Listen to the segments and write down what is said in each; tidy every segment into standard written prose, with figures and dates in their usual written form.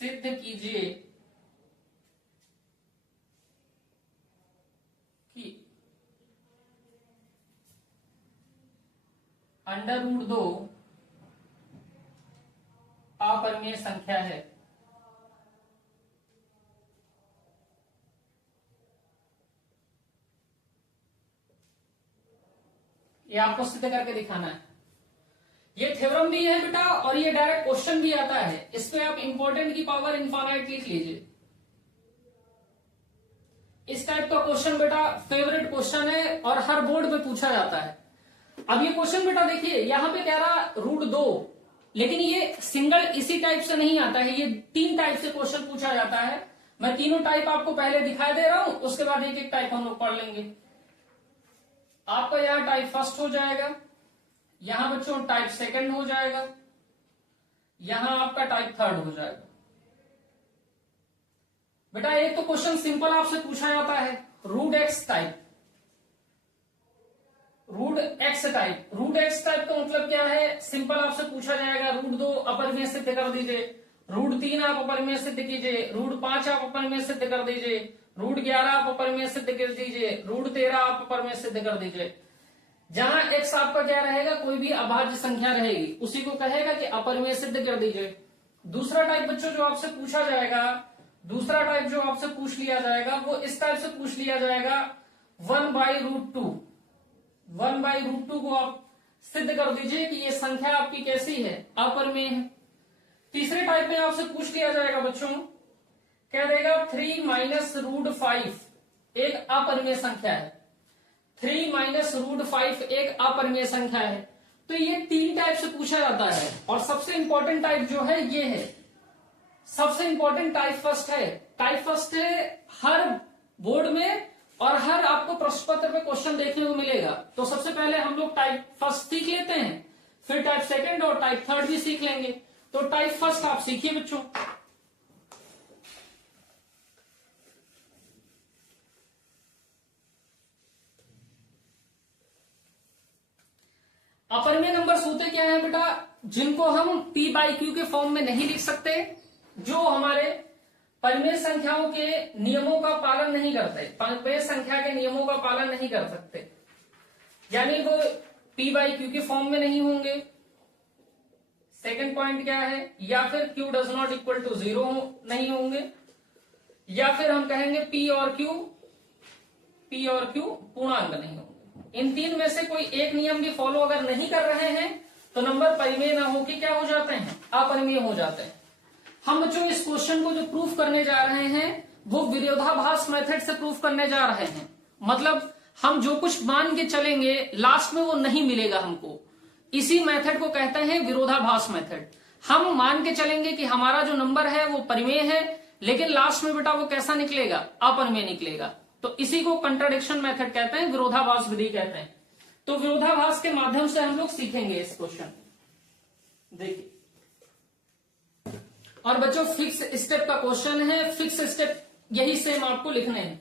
सिद्ध कीजिए कि √2 अपरिमेय संख्या है। ये आपको सिद्ध करके दिखाना है। ये थ्योरम भी है बेटा और ये डायरेक्ट क्वेश्चन भी आता है। इस पे आप इंपॉर्टेंट की पावर इनफाइनाइट लिख लीजिए। इस टाइप का क्वेश्चन बेटा फेवरेट क्वेश्चन है और हर बोर्ड में पूछा जाता है। अब ये क्वेश्चन बेटा देखिए, यहां पे कह रहा √2, लेकिन ये सिंगल इसी टाइप से नहीं आता है, ये 3 टाइप से क्वेश्चन पूछा जाता है। मैं तीनों टाइप आपको पहले दिखाई दे रहा हूं, उसके बाद एक एक टाइप हम लोग पढ़ लेंगे। आपका यहां टाइप फर्स्ट हो जाएगा, यहां बच्चों टाइप सेकंड हो जाएगा, यहां आपका टाइप थर्ड हो जाएगा। बेटा एक तो क्वेश्चन सिंपल आपसे पूछा जाता है √x type, √x type. √x type का मतलब क्या है, सिंपल आपसे पूछा जाएगा √2 अपरिमेय सिद्ध कर दीजिए, √3 आप अपरिमेय सिद्ध कीजिए, √5 आप अपरिमेय सिद्ध कर दीजिए, √11 आप अपरिमेय सिद्ध कर दीजिए, √13 आप अपरिमेय सिद्ध कर दीजिए। जहां x आपका क्या रहेगा, कोई भी अभाज्य संख्या रहेगी, उसी को कहेगा कि अपरिमेय सिद्ध कर दीजिए। दूसरा टाइप बच्चों जो आपसे पूछा जाएगा, दूसरा टाइप जो आपसे पूछ लिया जाएगा वो इस टाइप से पूछ लिया जाएगा 1/√2। 1/√2 को आप सिद्ध कर दीजिए कि ये संख्या आपकी कैसी है, अपरिमेय है। तीसरे टाइप में आपसे पूछ लिया जाएगा बच्चों, क्या देगा 3 - √5 एक अपरिमेय संख्या है, 3 - √5 एक अपरिमेय संख्या है। तो ये 3 टाइप से पूछा जाता है और सबसे इंपॉर्टेंट टाइप जो है ये है, सबसे इंपॉर्टेंट टाइप फर्स्ट है। टाइप फर्स्ट है हर बोर्ड में और हर आपको प्रश्न पत्र में क्वेश्चन देखने को मिलेगा। तो सबसे पहले हम लोग टाइप फर्स्ट सीख लेते हैं, फिर टाइप सेकंड और टाइप थर्ड भी सीख लेंगे। तो टाइप फर्स्ट आप सीखिए बच्चों। अपरिमेय नंबर्स होते क्या है बेटा, जिनको हम p/q के फॉर्म में नहीं लिख सकते, जो हमारे परिमेय संख्याओं के नियमों का पालन नहीं करते, परिमेय संख्या के नियमों का पालन नहीं कर सकते, यानी वो p/q के फॉर्म में नहीं होंगे। सेकंड पॉइंट क्या है, या फिर q does not equal to 0 नहीं होंगे, या फिर हम कहेंगे p और q पूर्णांक नहीं होंगे। इन 3 में से कोई एक नियम भी फॉलो अगर नहीं कर रहे हैं तो नंबर परिमेय ना होके क्या हो जाते हैं, अपरिमेय हो जाते हैं। हम बच्चों इस क्वेश्चन को जो प्रूफ करने जा रहे हैं वो विरोधाभास मेथड से प्रूफ करने जा रहे हैं। मतलब हम जो कुछ मान के चलेंगे लास्ट में वो नहीं मिलेगा हमको, इसी मेथड को कहते हैं विरोधाभास मेथड। हम मान के चलेंगे कि हमारा जो नंबर है वो परिमेय है, लेकिन लास्ट में बेटा वो कैसा निकलेगा, अपरिमेय निकलेगा। तो इसी को कंट्राडिक्शन मेथड कहते हैं, विरोधाभास विधि कहते हैं। तो विरोधाभास के माध्यम से हम लोग सीखेंगे इस क्वेश्चन। देखिए, और बच्चों फिक्स स्टेप का क्वेश्चन है, फिक्स स्टेप यही सेम आपको लिखने हैं।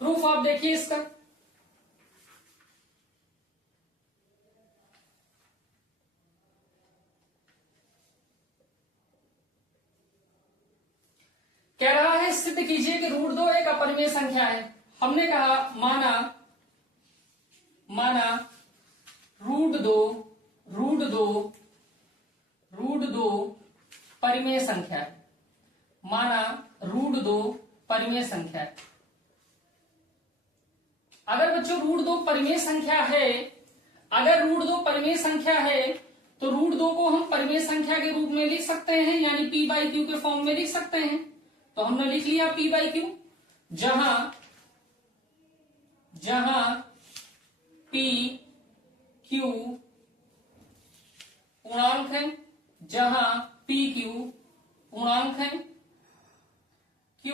प्रूफ आप देखिए इसका, कह रहा है सिद्ध कीजिए कि √2 एक अपरिमेय संख्या है। हमने कहा माना √2 परिमेय संख्या है, माना √2 परिमेय संख्या है। अगर बच्चों √2 परिमेय संख्या है, अगर √2 परिमेय संख्या है तो √2 को हम परिमेय संख्या के रूप में लिख सकते हैं, यानी p/q के फॉर्म में लिख सकते हैं। तो हमने लिख लिया p/q, जहां p q पूर्णांक है, जहां p q पूर्णांक है, q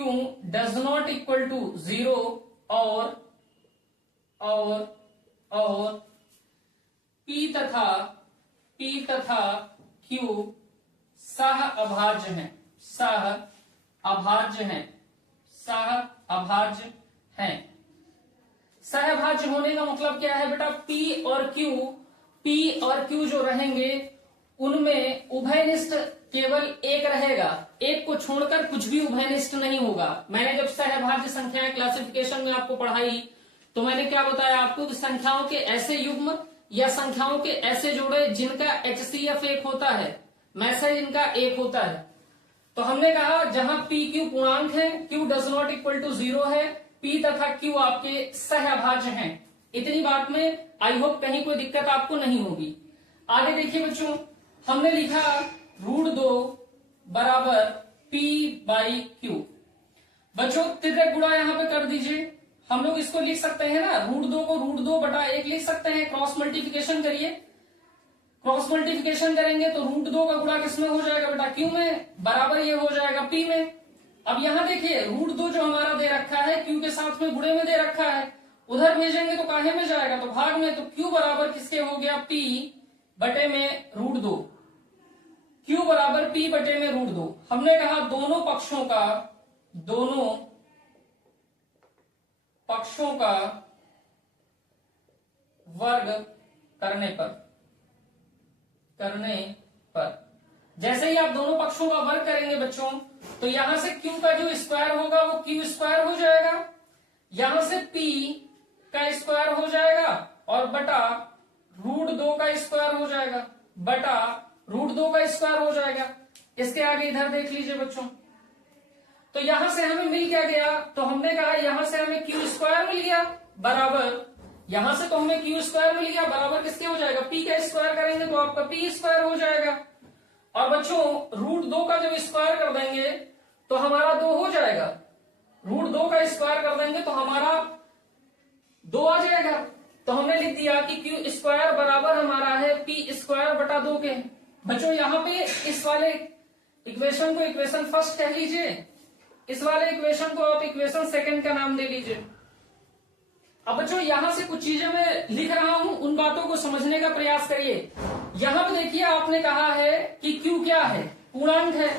does not equal to 0 और p तथा q सह अभाज्य हैं, सह अभाज्य हैं। सहअभाज्य होने का मतलब क्या है बेटा, P और Q जो रहेंगे उनमें उभयनिष्ठ केवल एक रहेगा, एक को छोड़कर कुछ भी उभयनिष्ठ नहीं होगा। मैंने जब सहभाज्य संख्याएं क्लासिफिकेशन में आपको पढ़ाई तो मैंने क्या बताया आपको कि संख्याओं के ऐसे युग्म या संख्याओं के ऐसे जोड़े जिनका HCF 1 होता है, मैसेज इनका 1 होता है। तो हमने कहा जहां P Q पूर्णांक है, Q does not equal to 0 है, P तथा Q आपके सहभाज्य हैं। इतनी बात में आई होप कहीं कोई दिक्कत आपको नहीं होगी। आगे देखिए बच्चों, हमने लिखा √2 बराबर P बाई Q। बच्चों तिर्यक गुणा यहां पे कर दीजिए। हम लोग इसको लिख सकते हैं ना, √2 को √2 बटा 1 लिख सकते हैं। क्रॉस मल्टीप्लिकेशन करिए, क्रॉस मल्टीप्लिकेशन करेंगे तो √2 का गुणा किसमें हो जाएगा बेटा, Q में, बराबर ये हो जाएगा P में। अब यहां देखिए √2 जो हमारा दे रखा है Q के साथ में गुणे में दे रखा है, उधर भेजेंगे तो काहे में जाएगा, तो भाग में। तो Q बराबर किसके हो गया, P बटे में √2। Q बराबर P बटे में √2। हमने कहा दोनों पक्षों का वर्ग करने पर जैसे ही आप दोनों पक्षों का वर्ग करेंगे बच्चों, तो यहां से Q का जो स्क्वायर होगा वो Q स्क्वायर हो जाएगा, यहां से P का स्क्वायर हो जाएगा और बटा √2 का स्क्वायर हो जाएगा, बटा √2 का स्क्वायर हो जाएगा। इसके आगे इधर देख लीजिए बच्चों, तो यहां से हमें मिल क्या गया, तो हमने कहा यहां से हमें Q स्क्वायर मिल गया बराबर, यहां से तो हमें Q स्क्वायर मिल गया बराबर किसके हो जाएगा, P का स्क्वायर करेंगे तो आपका P स्क्वायर हो जाएगा। और बच्चों √2 का जब स्क्वायर कर देंगे तो हमारा 2 हो जाएगा, √2 का स्क्वायर कर देंगे तो हमारा 2 आ जाएगा। तो हमने लिख दिया कि Q स्क्वायर बराबर हमारा है P स्क्वायर बटा 2 के। बच्चों यहाँ पे इस वाले इक्वेशन को इक्वेशन फर्स्ट कह लीजिए, इस वाले इक्वेशन को आप इक्वेशन सेकंड का नाम दे लीजिए। अब बच्चों यहां से कुछ चीजें मैं लिख रहा हूं, उन बातों को समझने का प्रयास करिए। यहां पे देखिए आपने कहा है कि Q क्या है, पूर्णांक है।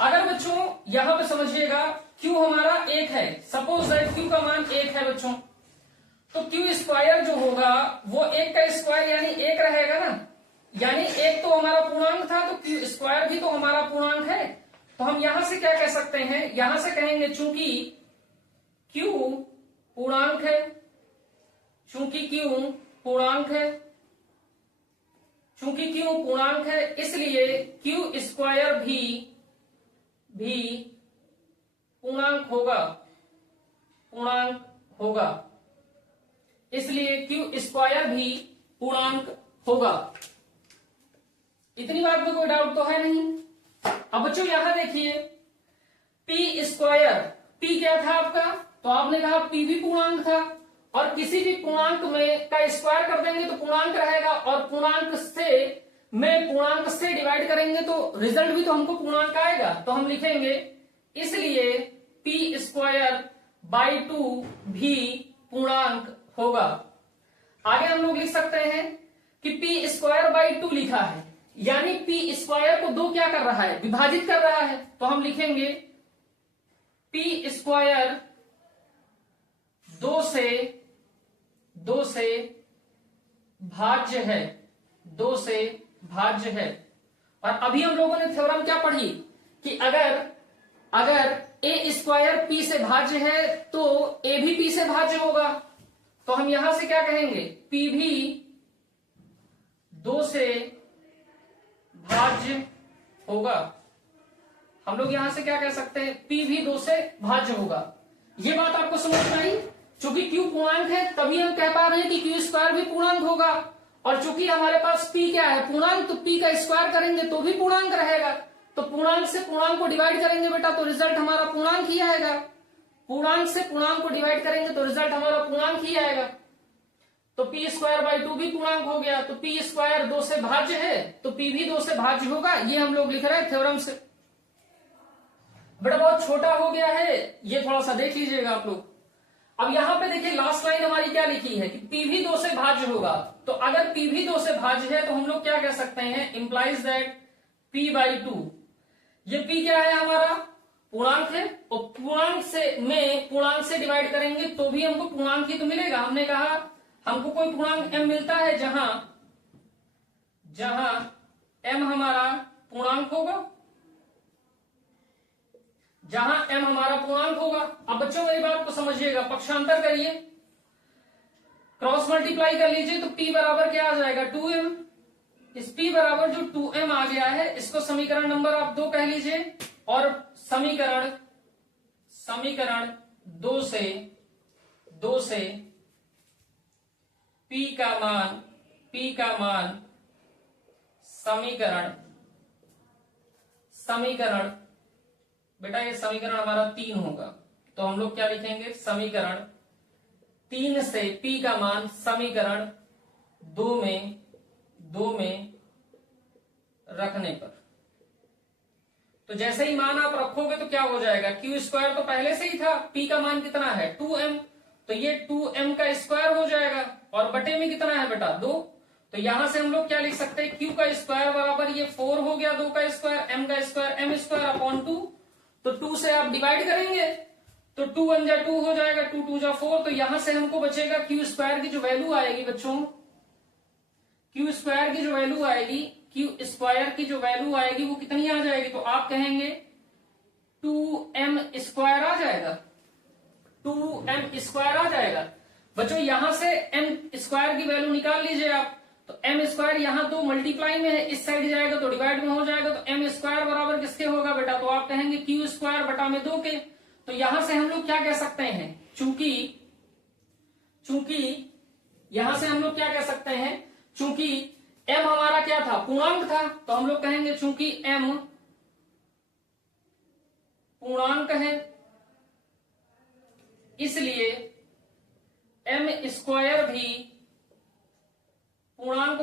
अगर बच्चों यहां पे समझिएगा Q हमारा 1 है, सपोज दैट Q का मान 1 है बच्चों, तो Q स्क्वायर जो होगा वो 1 का स्क्वायर यानी 1 रहेगा ना, यानी 1 तो हमारा पूर्णांक था, तो Q स्क्वायर भी तो हमारा पूर्णांक है। तो हम यहां से क्या कह सकते हैं, यहां से कहेंगे चूंकि Q पूर्णांक है, चूंकि Q पूर्णांक है, चूंकि Q पूर्णांक है इसलिए Q स्क्वायर भी पूर्णांक होगा, इसलिए Q स्क्वायर भी पूर्णांक होगा। इतनी बात में कोई डाउट तो है नहीं। अब बच्चों यहां देखिए P स्क्वायर, P क्या था आपका, तो आपने कहा P भी पूर्णांक था, और किसी भी पूर्णांक में का स्क्वायर कर देंगे तो पूर्णांक रहेगा, और पूर्णांक से डिवाइड करेंगे तो रिजल्ट भी तो हमको पूर्णांक आएगा। तो हम लिखेंगे इसलिए P स्क्वायर बाई 2 भी पूर्णांक होगा। आगे हम लोग लिख सकते हैं कि P स्क्वायर बाई 2 लिखा है, यानी P स्क्वायर को 2 क्या कर रहा है, विभाजित कर रहा है। तो हम लिखेंगे P स्क्वायर 2 से भाज्य है, 2 से भाज्य है। और अभी हम लोगों ने थ्योरम क्या पढ़ी कि अगर a स्क्वायर P से भाज्य है तो a भी P से भाज्य होगा। तो हम यहां से क्या कहेंगे, P भी 2 से भाज्य होगा। हम लोग यहां से क्या कह सकते हैं, P भी 2 से भाज्य होगा। ये बात आपको समझ में आई। चूंकि Q पूर्णांक है तभी हम कह पा रहे हैं कि Q स्क्वायर भी पूर्णांक होगा, और चूंकि हमारे पास P क्या है, पूर्णांक, तो P का स्क्वायर करेंगे तो भी पूर्णांक रहेगा। तो पूर्णांक से पूर्णांक को डिवाइड करेंगे बेटा तो रिजल्ट हमारा पूर्णांक ही आएगा, पूर्णांक से पूर्णांक को डिवाइड करेंगे तो रिजल्ट हमारा पूर्णांक ही आएगा। तो P स्क्वायर बाई 2 भी पूर्णांक हो गया। तो P स्क्वायर 2 से भाज्य है तो P भी 2 से भाज्य होगा। ये हम लोग लिख रहे हैं थ्योरम से। बेटा बहुत छोटा हो गया है, ये थोड़ा सा देख लीजिएगा आप लोग। अब यहां पे देखिए लास्ट लाइन हमारी क्या लिखी है कि P भी 2 से भाज्य होगा। तो अगर P भी 2 से भाज्य है तो हम लोग क्या कह सकते हैं, इंप्लाइज दैट P बाई 2, ये P क्या है हमारा, पूर्णांक है, और पूर्णांक से डिवाइड करेंगे तो भी हमको पूर्णांक ही तो मिलेगा। हमने कहा हमको कोई पूर्णांक m मिलता है जहां m हमारा पूर्णांक होगा, जहां m हमारा पूर्णांक होगा। अब बच्चों मेरी बात को समझिएगा, पक्षांतर करिए, क्रॉस मल्टीप्लाई कर लीजिए, तो p बराबर क्या आ जाएगा 2m। इस p बराबर जो 2m आ गया है, इसको समीकरण नंबर आप 2 कह लीजिए, और समीकरण 2 से p का मान समीकरण बेटा ये समीकरण हमारा 3 होगा, तो हम लोग क्या लिखेंगे, समीकरण 3 से p का मान समीकरण 2 में रखने पर, तो जैसे ही मान आप रखोगे तो क्या हो जाएगा, क्यू स्क्वायर तो पहले से ही था, p का मान कितना है 2m, तो ये 2m का स्क्वायर हो जाएगा, और बटे में कितना है बेटा 2, तो यहां से हम लोग क्या लिख सकते हैं, q का स्क्वायर बराबर ये 4 हो गया, 2 का स्क्वायर, m का स्क्वायर m स्क्वायर अपॉन 2, तो 2 से आप डिवाइड करेंगे तो 2 1 जा 2 हो जाएगा, 2 2 जा 4, तो यहां से हमको बचेगा q स्क्वायर की जो वैल्यू आएगी बच्चों, q स्क्वायर की जो वैल्यू आएगी वो कितनी आ जाएगी, तो आप कहेंगे 2m स्क्वायर आ जाएगा, 2m स्क्वायर आ जाएगा। बच्चों यहां से m स्क्वायर की वैल्यू निकाल लीजिए आप, तो m स्क्वायर यहाँ तो मल्टीप्लाई में है, इस साइड जाएगा तो डिवाइड में हो जाएगा, तो m स्क्वायर बराबर किसके होगा बेटा, तो आप कहेंगे q स्क्वायर बटा में 2 के। तो यहां से हम लोग क्या कह सकते हैं, चूंकि यहां से हम लोग क्या कह सकते हैं, चूंकि m हमारा क्या था, पूर्णांक था, तो हम लोग कहेंगे चूंकि m पूर्णांक है, इसलिए m स्क्वायर भी पूर्णांक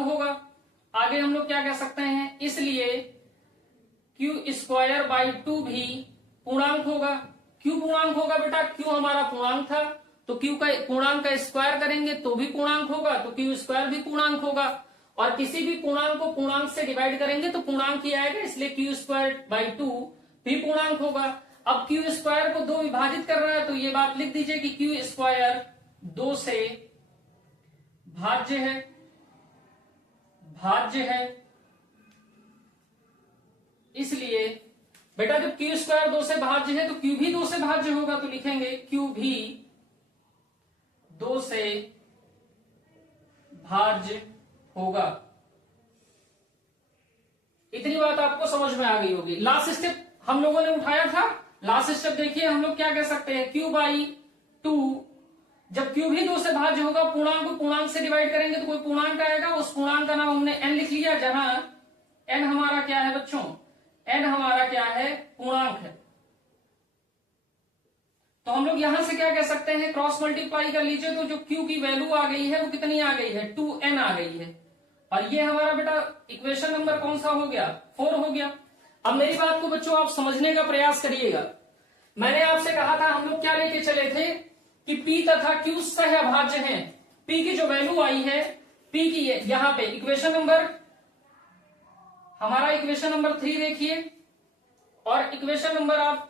होगा, आगे हम लोग क्या कह सकते हैं, इसलिए q स्क्वायर बाई 2 भी पूर्णांक होगा। क्यों पूर्णांक होगा बेटा, q हमारा पूर्णांक था, तो q का पूर्णांक का स्क्वायर करेंगे तो भी पूर्णांक होगा, तो q स्क्वायर भी पूर्णांक होगा, और किसी भी पूर्णांक को पूर्णांक से डिवाइड करेंगे तो पूर्णांक ही आएगा, इसलिए q स्क्वायर बाई 2 भी पूर्णांक होगा। अब q स्क्वायर को 2 विभाजित कर रहा है, तो ये बात लिख दीजिए कि q स्क्वायर 2 से भाज्य है, इसलिए बेटा जब q स्क्वायर 2 से भाज्य है तो q भी 2 से भाज्य होगा, तो लिखेंगे q भी 2 से भाज्य होगा। इतनी बात आपको समझ में आ गई होगी। लास्ट स्टेप हम लोगों ने उठाया था, लास्ट स्टेप देखिए, हम लोग क्या कह सकते हैं, q बाई 2, जब q भी 2 से भाज्य होगा, पूर्णांक को पूर्णांक से डिवाइड करेंगे तो कोई पूर्णांक आएगा, उस पूर्णांक का नाम हमने n लिख लिया, जहां n हमारा क्या है बच्चों, n हमारा क्या है, पूर्णांक है। तो हम लोग यहां से क्या कह सकते हैं, क्रॉस मल्टीप्लाई कर लीजिए, तो जो q की वैल्यू आ गई है वो कितनी आ गई है, 2n आ गई है, और ये हमारा बेटा इक्वेशन नंबर कौन सा हो गया, 4 हो गया। अब मेरी बात को बच्चों आप समझने का प्रयास करिएगा। मैंने आपसे कहा था, हम लोग क्या लेके चले थे कि p तथा q सहभाज्य हैं। p की जो वैल्यू आई है, p की यहां पे इक्वेशन नंबर, हमारा इक्वेशन नंबर 3 देखिए, और इक्वेशन नंबर आप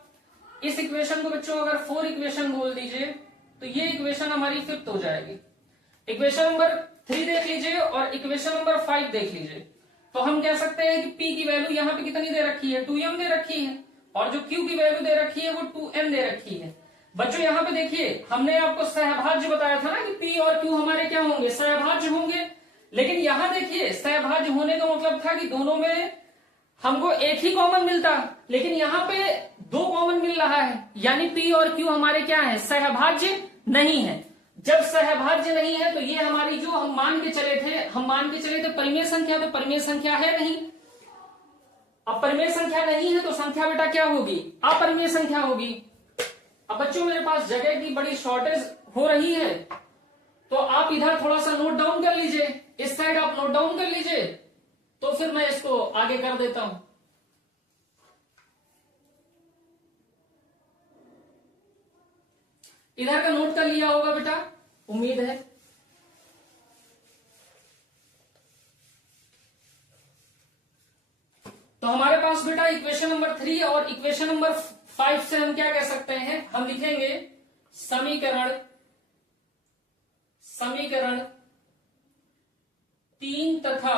इस इक्वेशन को बच्चों अगर 4 इक्वेशन बोल दीजिए तो ये इक्वेशन हमारी 5th हो जाएगी। इक्वेशन नंबर 3 देख लीजिए और इक्वेशन नंबर 5 देख लीजिए, तो हम कह सकते हैं कि p की वैल्यू यहाँ पे कितनी दे रखी है, 2m दे रखी है, और जो q की वैल्यू दे रखी है वो 2n दे रखी है। बच्चों यहाँ पे देखिए, हमने आपको सहभाज्य बताया था ना कि p और q हमारे क्या होंगे, सहभाज्य होंगे, लेकिन यहाँ देखिए सहभाज्य होने का मतलब था कि दोनों में हमको एक ही कॉमन मिलता, लेकिन यहाँ पे 2 कॉमन मिल रहा है, यानी p और q हमारे क्या है, सहभाज्य नहीं है। जब सहभाज्य नहीं है तो ये हमारी जो हम मान के चले थे परिमेय संख्या, तो परिमेय संख्या है नहीं। अब परिमेय संख्या नहीं है तो संख्या बेटा क्या होगी, अपरिमेय संख्या होगी। अब बच्चों मेरे पास जगह की बड़ी शॉर्टेज हो रही है, तो आप इधर थोड़ा सा नोट डाउन कर लीजिए, इस साइड आप नोट डाउन कर लीजिए, तो फिर मैं इसको आगे कर देता हूं। इधर का नोट कर लिया होगा बेटा, उम्मीद है। तो हमारे पास बेटा इक्वेशन नंबर 3 और इक्वेशन नंबर 5 से हम क्या कह सकते हैं, हम लिखेंगे समीकरण 3 तथा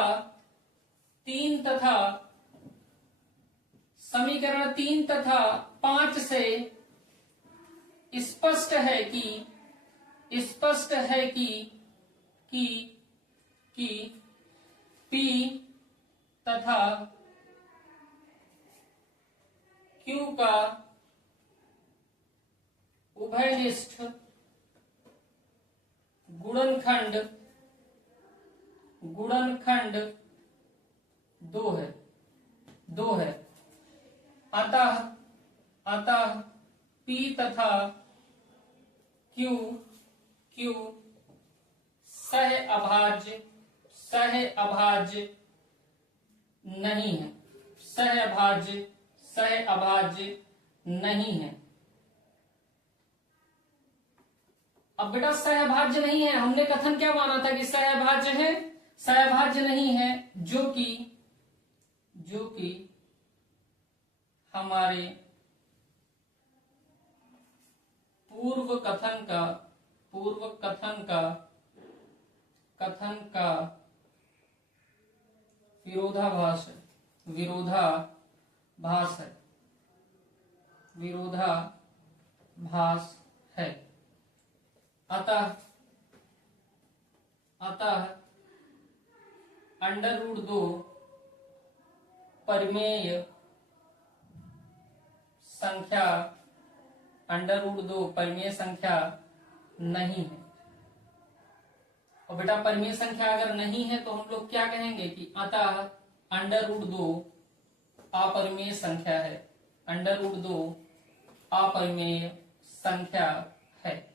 समीकरण 3 तथा 5 से स्पष्ट है कि P तथा Q का उभयनिष्ठ गुणनखंड 2 है। अतः P तथा Q सह अभाज्य नहीं है। अब बेटा सहअभाज्य नहीं है, हमने कथन क्या माना था कि सहअभाज्य है, सहअभाज्य नहीं है, जो कि हमारे पूर्व कथन का विरोधाभास है। अतः √2 परिमेय संख्या नहीं है। और बेटा परिमेय संख्या अगर नहीं है तो हम लोग क्या कहेंगे कि अतः √2 अपरिमेय संख्या है। √2 अपरिमेय संख्या है।